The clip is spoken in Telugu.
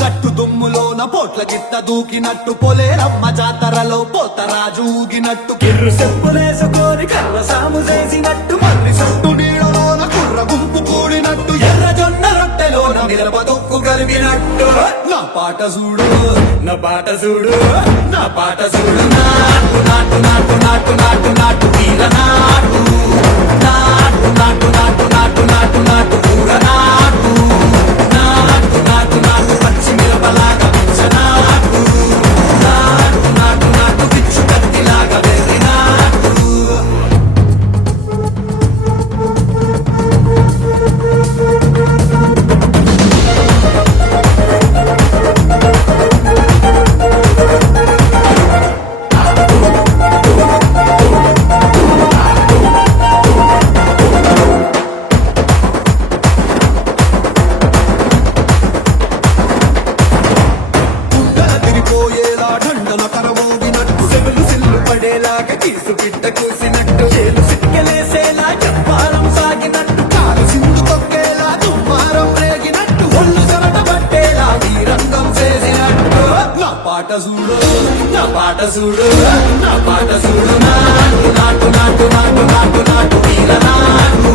గట్టు దుమ్ములోన పోట్ల గిట్ట దూకినట్టు పొలేరమ్మ జాతరలో పోతరాజు ఊగినట్టు కిర్రు చెప్పులేసుకొని కర్ర సాము చేసినట్టు మర్రి చుట్టు నీడలోన కుర్ర గుంపు కూడినట్టు ఎర్ర జొన్న రొట్టెలోన మిరప తొక్కు కలిపినట్టు నా పాట చూడు నా పాట చూడు నా పాట చూడు నాటు నాటు నాటు నాటు నాటు నాటు తీర నాటు నాటు నాటు నాటు నాటు నాటు నాటు కూర నాటు నాటు నాటు నాటు పచ్చి మిరపలాగా పిచ్చ నాటు నాటు నాటు నాటు పిచ్చు కత్తిలాగా వెర్రి నాటు పడేలాగా తీసు బిడ్డ కూసినట్టు చేలు సిక్కలేసేలా చెప్పారం సాగినట్టు కాలు సింధు తొక్కేలా దుమ్మారం రేగినట్టు ఒళ్ళు చెమట పట్టేలా వీరంగం చేసినట్టు నా పాట చూడు నా పాట చూడు నా పాట చూడు నాటు నాటు నాటు నాటు నాటు నాటు వీర నాటు